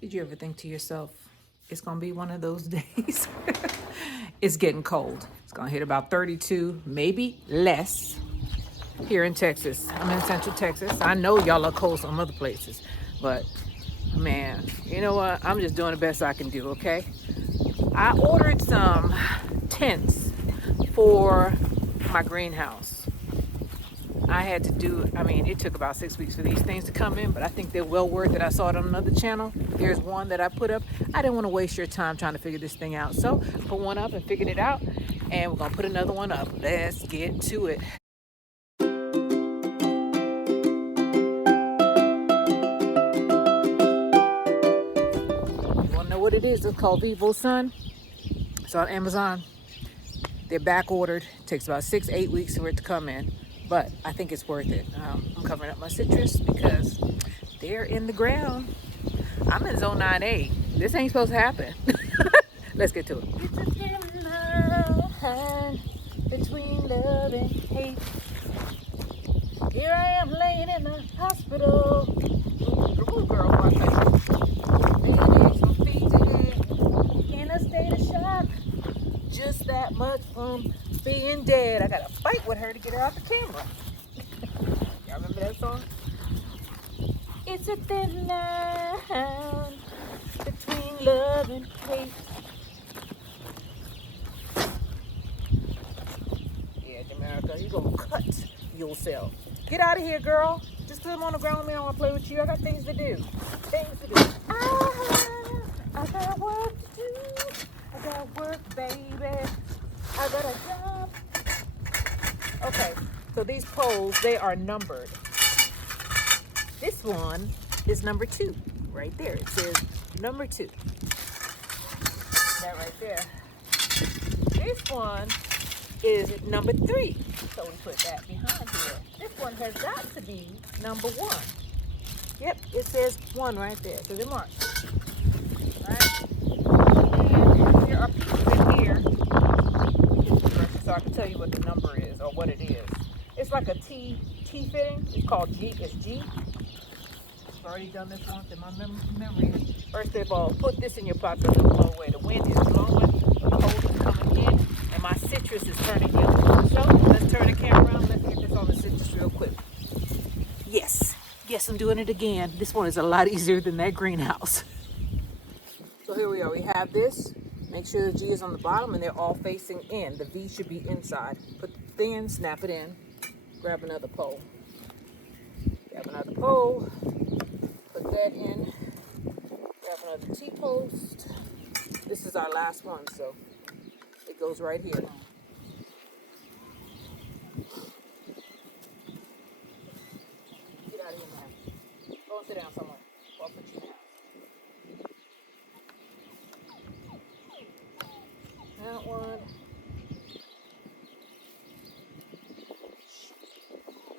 Did you ever think to yourself, it's gonna be one of those days? It's getting cold. It's gonna hit about 32, maybe less here in Texas. I'm in Central Texas. I know y'all are cold some other places, but man, you know what? I'm just doing the best I can do, okay? I ordered some tents for my greenhouse. I had to do, I mean, it took about 6 weeks for these things to come in, but I think they're well worth it. I saw it on another channel. There's one that I put up. I didn't want to waste your time trying to figure this thing out. So put one up and figured it out, and we're going to put another one up. Let's get to it. You want to know what it is? It's called Vivo Sun. It's on Amazon. They're back ordered. It takes about 6-8 weeks for it to come in, but I think it's worth it. I'm covering up my citrus because they're in the ground. I'm in zone 9A. This ain't supposed to happen. Let's get to it. It's a thin line between love and hate. Here I am laying in the hospital. Ooh, girl, my face. Mayonnaise, my feet today. In a state of shock. Just that much from being dead. I gotta fight with her to get her off the camera. Y'all remember that song? It's a thin line between love and hate. Yeah, Jamaica, you gonna cut yourself. Get out of here, girl. Just put them on the ground with me. I don't wanna play with you. I got things to do. Things to do. I got work to do. I got work, baby. I got a job. Okay, so these poles, they are numbered. This one is number 2, right there. It says number 2. That right there. This one is number 3. So we put that behind here. This one has got to be number 1. Yep, it says 1 right there. So they're marked. Right? And there are pieces in here. So I can tell you what the number is or what it is. It's like a T fitting. It's called G. It's G. I've already done this once in my memory. First of all, put this in your pocket so it doesn't blow away. The wind is blowing, the cold is coming in, and my citrus is turning yellow. So let's turn the camera around. Let's get this on the citrus real quick. Yes, I'm doing it again. This one is a lot easier than that greenhouse. So here we are. We have this. Make sure the G is on the bottom and they're all facing in. The V should be inside. Put the thing in, snap it in. Grab another pole. Grab another pole. Put that in. Grab another T-post. This is our last one, so it goes right here. Get out of here, man. Go and sit down somewhere. I'll put you down. That one.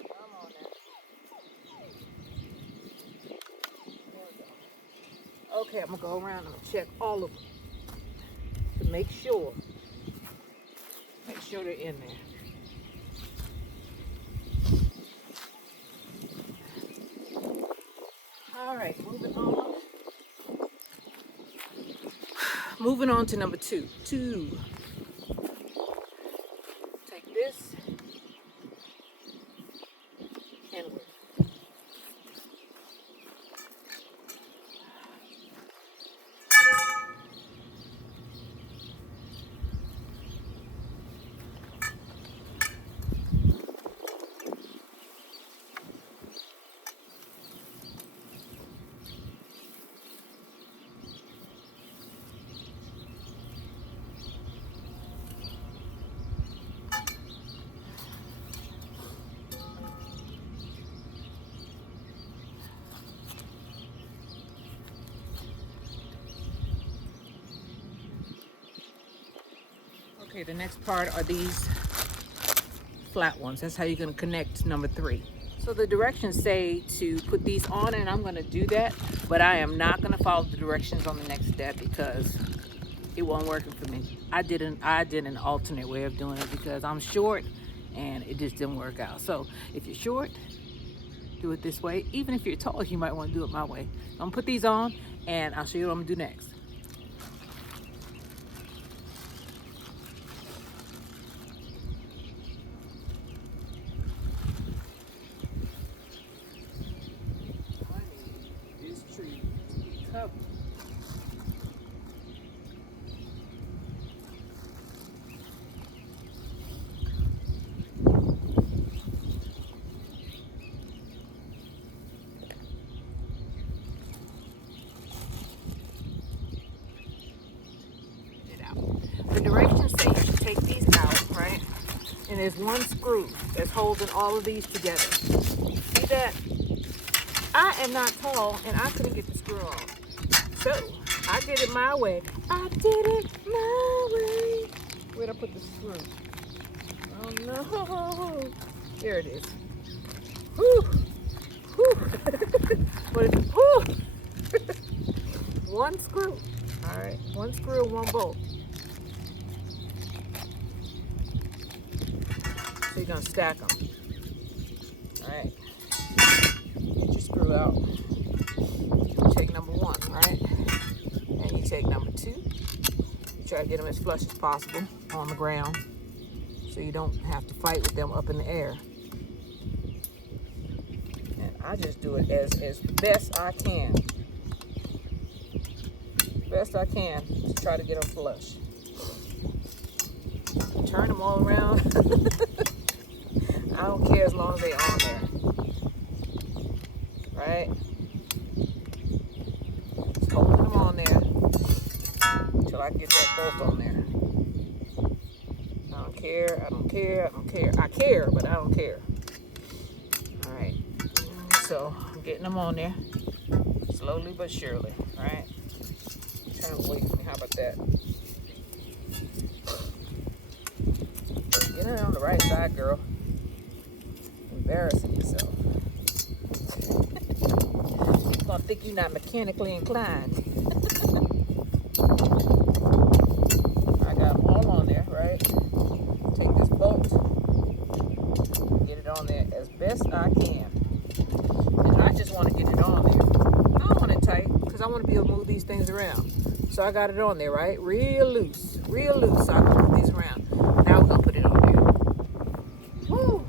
Come on now. There we go. Okay, I'm gonna go around and check all of them to make sure they're in there. All right, moving on. Moving on to number 2. Take this inward. Okay, the next part are these flat ones. That's how you're going to connect number 3. So the directions say to put these on, and I'm going to do that, but I am not going to follow the directions on the next step because it wasn't working for me. I did an alternate way of doing it because I'm short and it just didn't work out. So if you're short, do it this way. Even if you're tall, you might want to do it my way. I'm gonna put these on and I'll show you what I'm gonna do next. I need this tree to be covered. The directions say you should take these out, right? And there's one screw that's holding all of these together. See that? I am not tall and I couldn't get the screw on. So I did it my way. I did it my way. Where'd I put the screw? Oh no. There it is. Whew. Whew. What is it? Whew. One screw. All right, one screw and one bolt. So you're gonna stack them. All right, get your screw out. You take number one, right? And you take number two. You try to get them as flush as possible on the ground so you don't have to fight with them up in the air. And I just do it as best I can. Best I can to try to get them flush. Turn them all around. I don't care as long as they're on there. Right? Just holding them on there until I get that bolt on there. I don't care, I don't care, I don't care. I care, but I don't care. Alright. So I'm getting them on there. Slowly but surely. Right? Turn away from me. How about that? Get it on the right side, girl. Embarrassing yourself. You're gonna think you're not mechanically inclined. I got them all on there, right? Take this bolt, get it on there as best I can. And I just want to get it on there. I don't want it tight because I want to be able to move these things around. So I got it on there, right? Real loose so I can move these around. Now we're gonna put it on there. Woo!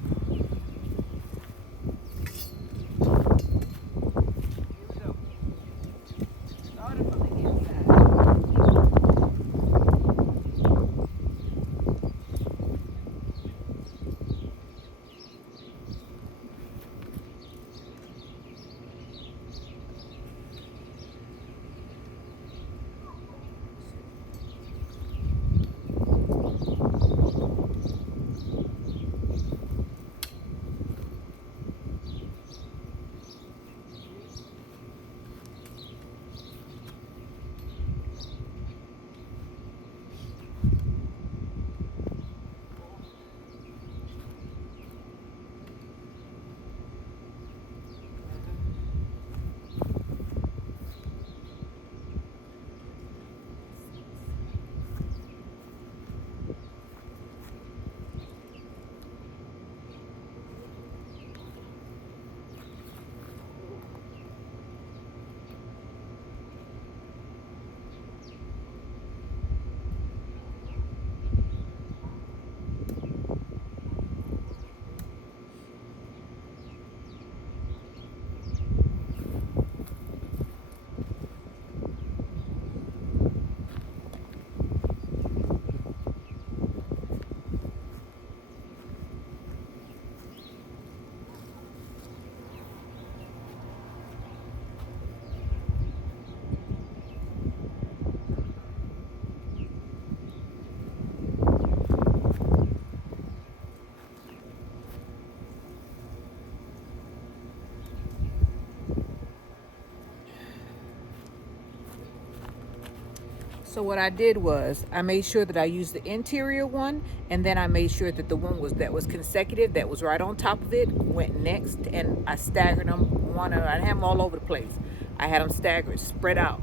So what I did was I made sure that I used the interior one, and then I made sure that the one that was consecutive, that was right on top of it, went next, and I staggered them. I had them all over the place. I had them staggered, spread out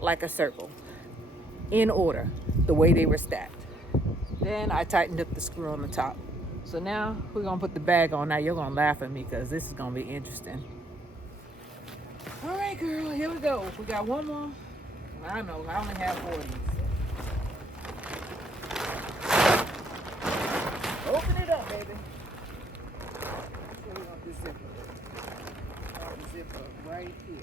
like a circle, in order, the way they were stacked. Then I tightened up the screw on the top. So now we're gonna put the bag on. Now you're gonna laugh at me because this is gonna be interesting. All right, girl, here we go. We got one more. I know, I only have 4 of these. Open it up, baby. So we're gonna do zipper. Zipper right here.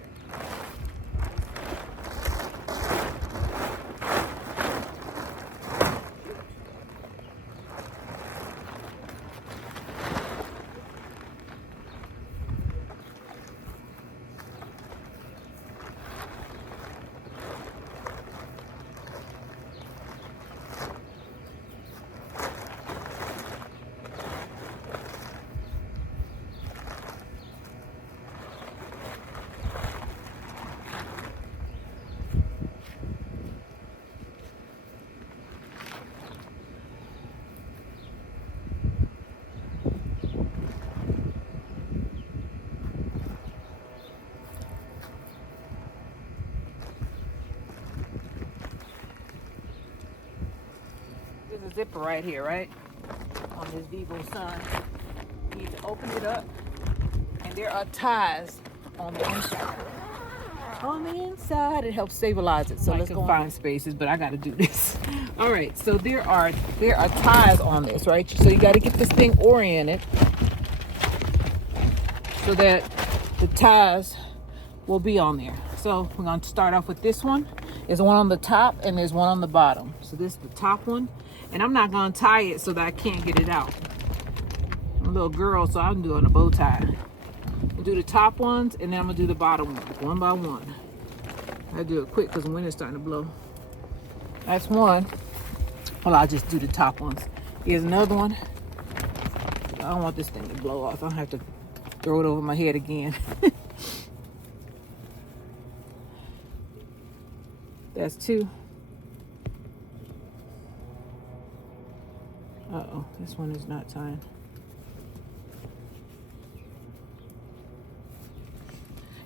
There's a zipper right here, right? On this Vivo Sun. You need to open it up, and there are ties on the inside. On the inside, it helps stabilize it. So let's go find spaces, but I got to do this. All right, so there are ties on this, right? So you got to get this thing oriented so that the ties will be on there. So we're going to start off with this one. There's one on the top and there's one on the bottom. So this is the top one, and I'm not going to tie it so that I can't get it out. I'm a little girl, so I'm doing a bow tie. We'll do the top ones, and then I'm gonna do the bottom ones, one by one. I do it quick because the wind is starting to blow. That's one. Well, I'll just do the top ones. Here's another one. I don't want this thing to blow off. I don't have to throw it over my head again. That's 2. Uh-oh, this one is not tying.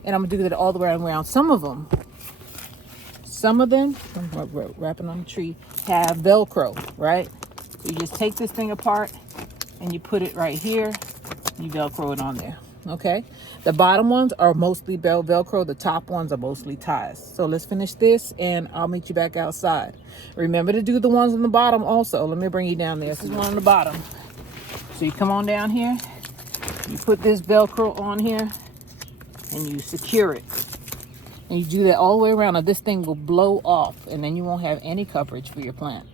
And I'm gonna do that all the way around. Some of them, I'm wrapping on the tree, have Velcro, right? So you just take this thing apart and you put it right here. You Velcro it on there, okay? The bottom ones are mostly Velcro. The top ones are mostly ties. So let's finish this and I'll meet you back outside. Remember to do the ones on the bottom also. Let me bring you down there. This is one on the bottom. So you come on down here, you put this Velcro on here, and you secure it, and you do that all the way around. Now this thing will blow off, and then you won't have any coverage for your plant.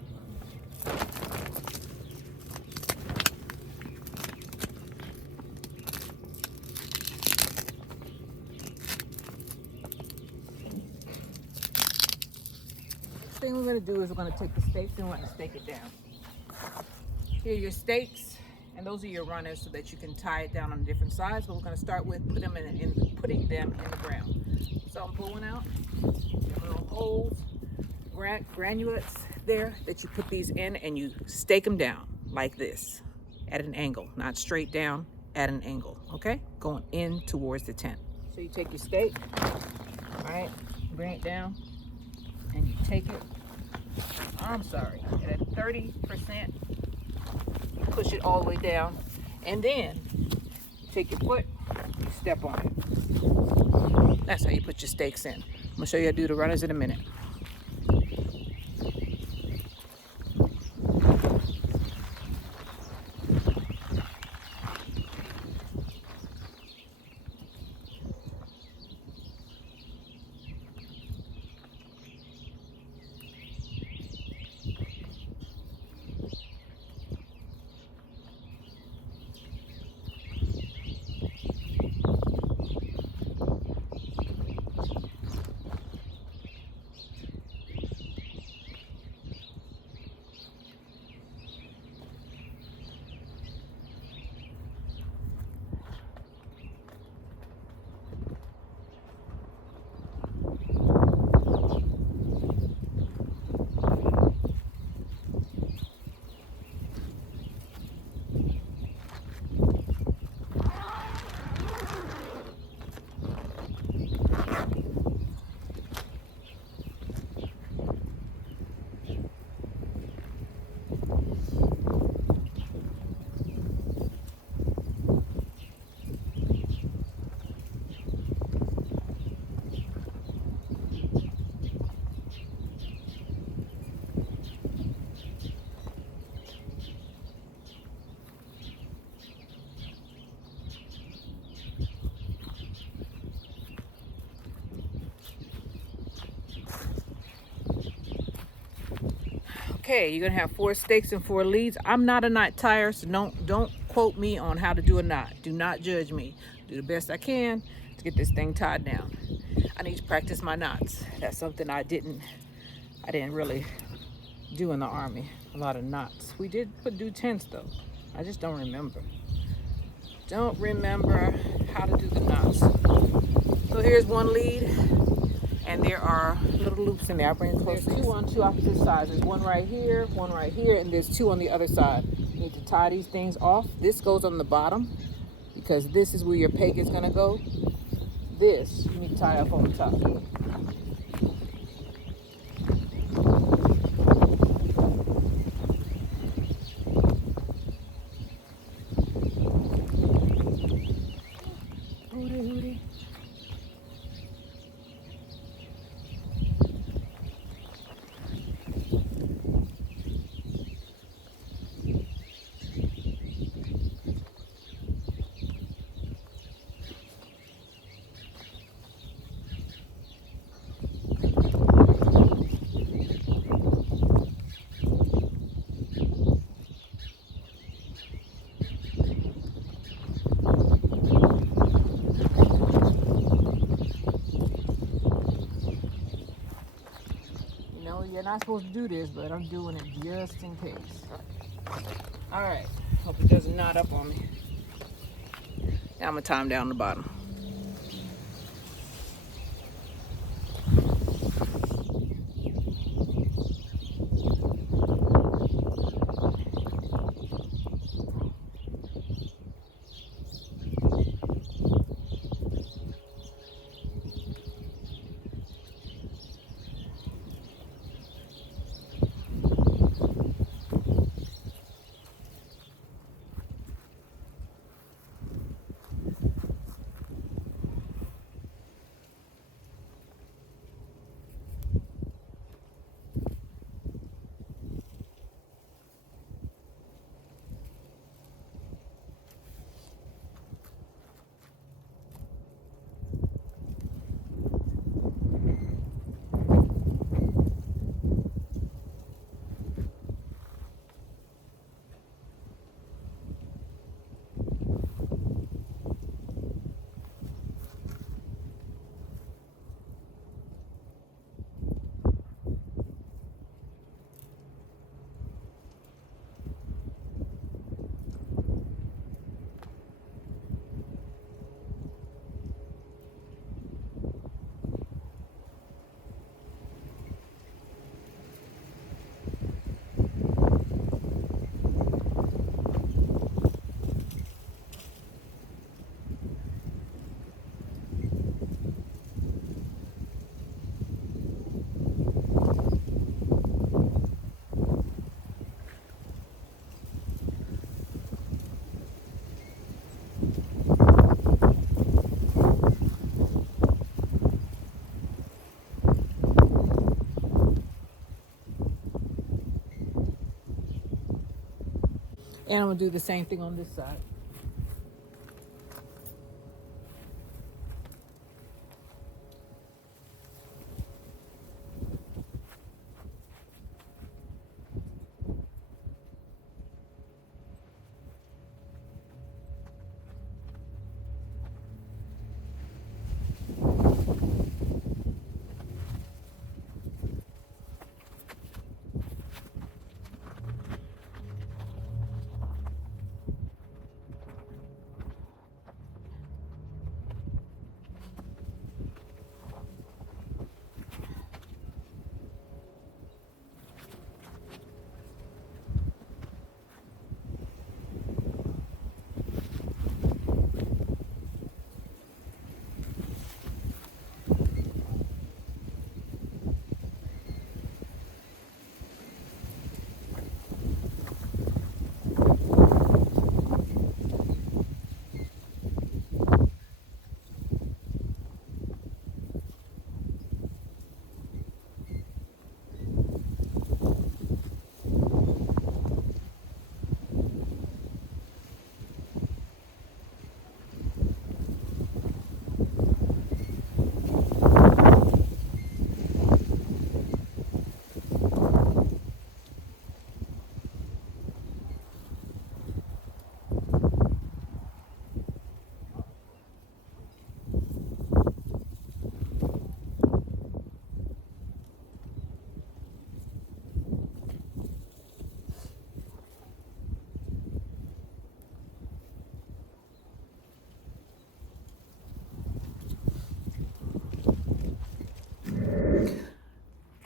Next thing we're going to do is we're going to take the stakes and we're going to stake it down. Here are your stakes, and those are your runners so that you can tie it down on different sides. But we're going to start with putting them in the ground. So I'm pulling out little holes, granulates there that you put these in, and you stake them down like this at an angle, not straight down, at an angle, okay? Going in towards the tent. So you take your stake, all right, bring it down, and you take it, I'm sorry, at 30%, push it all the way down, and then take your foot, you step on it. That's how you put your stakes in. I'm gonna show you how to do the runners in a minute. okay, you're gonna have 4 stakes and 4 leads. I'm not a knot tire, so don't quote me on how to do a knot. Do not judge me. Do the best I can to get this thing tied down. I need to practice my knots. That's something I didn't really do in the Army. A lot of knots. We did do tents though. I just don't remember. Don't remember how to do the knots. So here's one lead, and there are little loops in there. I'll bring it closer. There's 2 on 2 opposite sides. There's one right here, and there's 2 on the other side. You need to tie these things off. This goes on the bottom because this is where your peg is gonna go. This you need to tie up on the top. Hootie. You're not supposed to do this, but I'm doing it just in case. All right, hope it doesn't knot up on me. Now I'm gonna tie them down the bottom. And I'm gonna do the same thing on this side.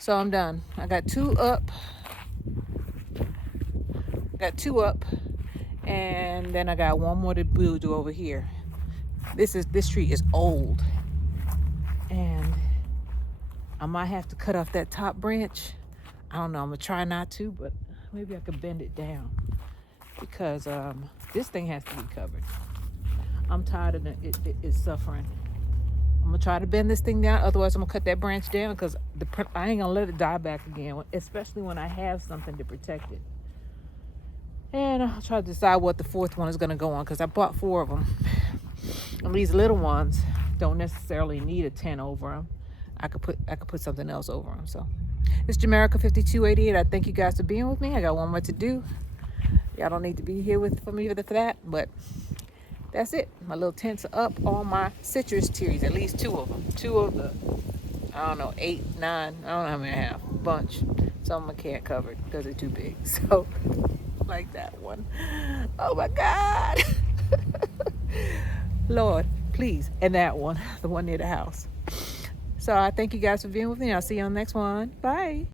So I'm done. I got two up. And then I got one more to build over here. This tree is old, and I might have to cut off that top branch. I don't know. I'm gonna try not to, but maybe I could bend it down because this thing has to be covered. I'm tired of it suffering. I'm gonna try to bend this thing down. Otherwise, I'm gonna cut that branch down because I ain't gonna let it die back again, especially when I have something to protect it. And I'll try to decide what the fourth one is gonna go on because I bought 4 of them. And these little ones don't necessarily need a tent over them. I could put something else over them. So it's Jamerica 5288. I thank you guys for being with me. I got one more to do. Y'all don't need to be here for me for that, but that's it. My little tents are up. All my citrus trees, at least 2 of them. 2 of the, I don't know, 8, 9, I don't know how many I have. Bunch. Some of them I can't cover because they're too big. So, like that one. Oh my God. Lord, please. And that one, the one near the house. So I thank you guys for being with me. I'll see you on the next one. Bye.